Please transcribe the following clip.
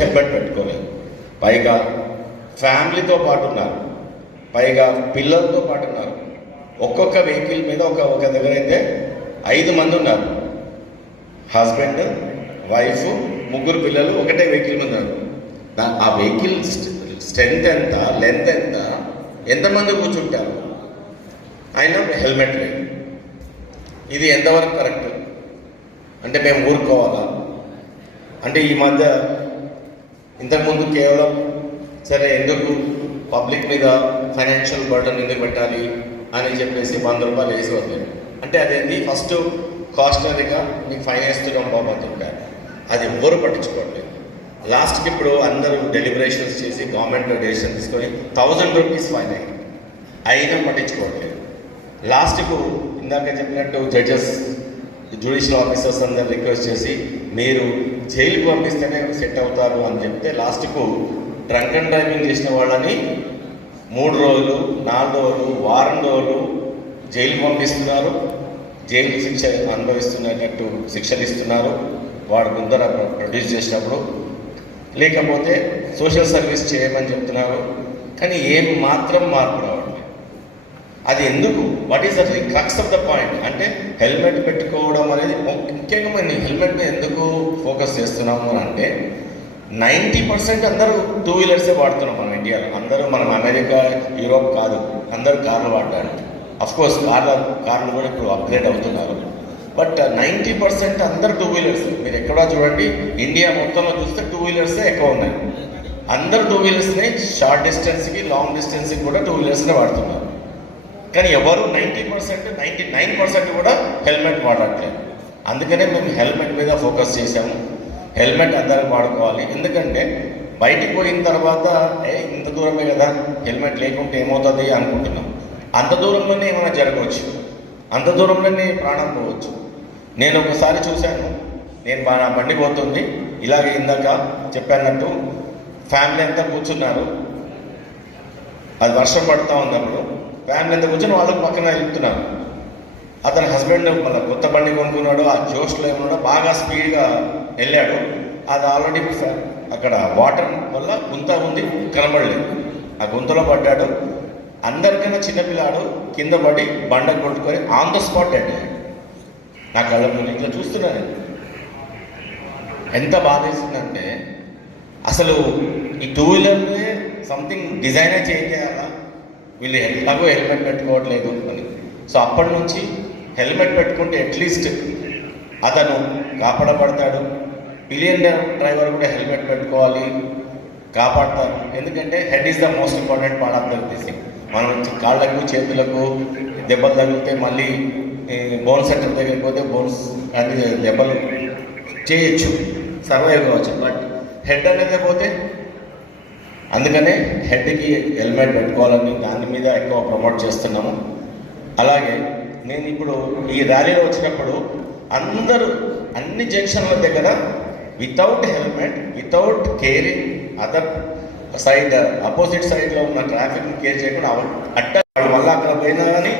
Helmet పెట్టుకోలేదు. పైగా ఫ్యామిలీతో పాటు ఉన్నారు, పైగా పిల్లలతో పాటు ఉన్నారు. ఒక్కొక్క వెహికల్ మీద ఒక దగ్గర అయితే 5 మంది ఉన్నారు. హస్బెండ్, వైఫ్, 3 పిల్లలు ఒకటే వెహికల్ మీద ఉన్నారు. ఆ వెహికల్ స్ట్రెంత్ ఎంత, లెంత్ ఎంత, ఎంతమంది కూర్చుంటారు, అయినా హెల్మెట్ లేదు. ఇది ఎంతవరకు కరెక్ట్? అంటే మేము ఊరుకోవాలా? అంటే ఈ మధ్య ఇంతకుముందు కేవలం సరే ఎందుకు పబ్లిక్ మీద ఫైనాన్షియల్ బర్డన్ ఎందుకు పెట్టాలి అని చెప్పేసి 100 రూపాయలు వేసి వదిలేదు. అంటే అదేంటి, ఫస్ట్ కాస్టనరీగా మీకు ఫైన్ వేస్తున్నాం బాబా చెప్పారు, అది ఎవరు పట్టించుకోవట్లేదు. లాస్ట్కి ఇప్పుడు అందరూ డెలిబరేషన్స్ చేసి గవర్నమెంట్ డెసిషన్ తీసుకొని 1000 రూపీస్ ఫైన్ అయినా పట్టించుకోవట్లేదు. లాస్ట్కు ఇందాక చెప్పినట్టు జడ్జెస్, జ్యుడిషియల్ ఆఫీసర్స్ అందరు రిక్వెస్ట్ చేసి మీరు జైలుకి పంపిస్తేనే సెట్ అవుతారు అని చెప్తే లాస్ట్కు డ్రంక్ అండ్ డ్రైవింగ్ చేసిన వాళ్ళని 3 రోజులు, 4 రోజులు, వారం రోజులు జైలుకి పంపిస్తున్నారు. జైలు శిక్ష అనుభవిస్తున్నట్టు శిక్షలు ఇస్తున్నారు వాడు ముందర ప్రొడ్యూస్ చేసినప్పుడు. లేకపోతే సోషల్ సర్వీస్ చేయమని చెప్తున్నారు, కానీ ఏం మాత్రం మార్పు రావట్లేదు. అది ఎందుకు? What is the crux of the point అంటే హెల్మెట్ పెట్టుకోవడం అనేది ముఖ్యంగా మనం హెల్మెట్ మీద ఎందుకు ఫోకస్ చేస్తున్నాము అని అంటే 90% అందరూ 2 వీలర్సే వాడుతున్నాం మనం ఇండియాలో. అందరూ మనం అమెరికా, యూరోప్ కాదు, అందరూ కార్లు వాడతారు. అఫ్కోర్స్ కార్లు కూడా ఇప్పుడు అప్గ్రేడ్ అవుతున్నారు. బట్ 90% అందరు 2 వీలర్స్. మీరు ఎక్కడా చూడండి, ఇండియా మొత్తంలో చూస్తే 2 వీలర్సే ఎక్కువ ఉన్నాయి. అందరు 2 వీలర్స్ని షార్ట్ డిస్టెన్స్కి, లాంగ్ డిస్టెన్స్కి కూడా 2 వీలర్స్నే వాడుతున్నారు. కానీ ఎవరు 90%, 99% కూడా హెల్మెట్ వాడట్లేదు. అందుకనే మేము హెల్మెట్ మీద ఫోకస్ చేశాము. హెల్మెట్ అందరూ వాడుకోవాలి. ఎందుకంటే బయటికి పోయిన తర్వాత ఇంత దూరమే కదా, హెల్మెట్ లేకుంటే ఏమవుతుంది అనుకుంటున్నాం. అంత దూరంలోనే ఏమైనా జరగవచ్చు, అంత దూరంలోనే ప్రాణం పోవచ్చు. నేను ఒకసారి చూశాను, నా బండి పోతుంది, ఇలాగే ఇందాక చెప్పానట్టు ఫ్యామిలీ అంతా కూర్చున్నారు. అది వర్షం పడుతూ ఉన్నప్పుడు ఫ్యామిలీ అంతా కూర్చొని వాళ్ళకి పక్కన వెళ్తున్నారు. అతని హస్బెండ్ మళ్ళీ కొత్త బండి కొనుక్కున్నాడు, ఆ జోష్లో ఏమన్నాడో బాగా స్పీడ్గా వెళ్ళాడు. అది ఆల్రెడీ అక్కడ వాటర్ వల్ల గుంత ఉంది, కనబడలేదు. ఆ గుంతలో పడ్డాడు. అందరికైనా చిన్నపిల్లాడు కింద పడి బండ కొట్టుకొని ఆన్ ద స్పాట్ డెడ్ అయ్యాడు. నా కళ్ళ ముందు ఇట్లా చూస్తున్నాను. ఎంత బాధ వేసిందంటే అసలు ఈ 2 వీలర్నే సంథింగ్ డిజైనే చేంజ్ చేయాలా, వీళ్ళు ఎట్లాగో హెల్మెట్ పెట్టుకోవట్లేదు అని. సో అప్పటి నుంచి హెల్మెట్ పెట్టుకుంటే అట్లీస్ట్ అతను కాపాడబడతాడు. పిలియన్ డ్రైవర్ కూడా హెల్మెట్ పెట్టుకోవాలి, కాపాడతారు. ఎందుకంటే head is the most important part of the thing. మనం కాళ్ళకు చేతులకు దెబ్బలు తగిలితే మళ్ళీ బోన్ సెంటర్ దగ్గరికి పోతే బోన్స్ అన్ని దెబ్బలు చేయొచ్చు, సర్వైవ్ కావచ్చు. బట్ హెడ్ అనేది పోతే, అందుకనే హెడ్కి హెల్మెట్ పెట్టుకోవాలని దాని మీద ఎక్కువ ప్రమోట్ చేస్తున్నాము. అలాగే నేను ఇప్పుడు ఈ ర్యాలీలో వచ్చినప్పుడు అందరూ అన్ని జంక్షన్ల దగ్గర without helmet, without caring other side, opposite సైడ్లో ఉన్న ట్రాఫిక్ని కేర్ చేయకుండా వాళ్ళ వల్ల అక్కడ పోయినా కానీ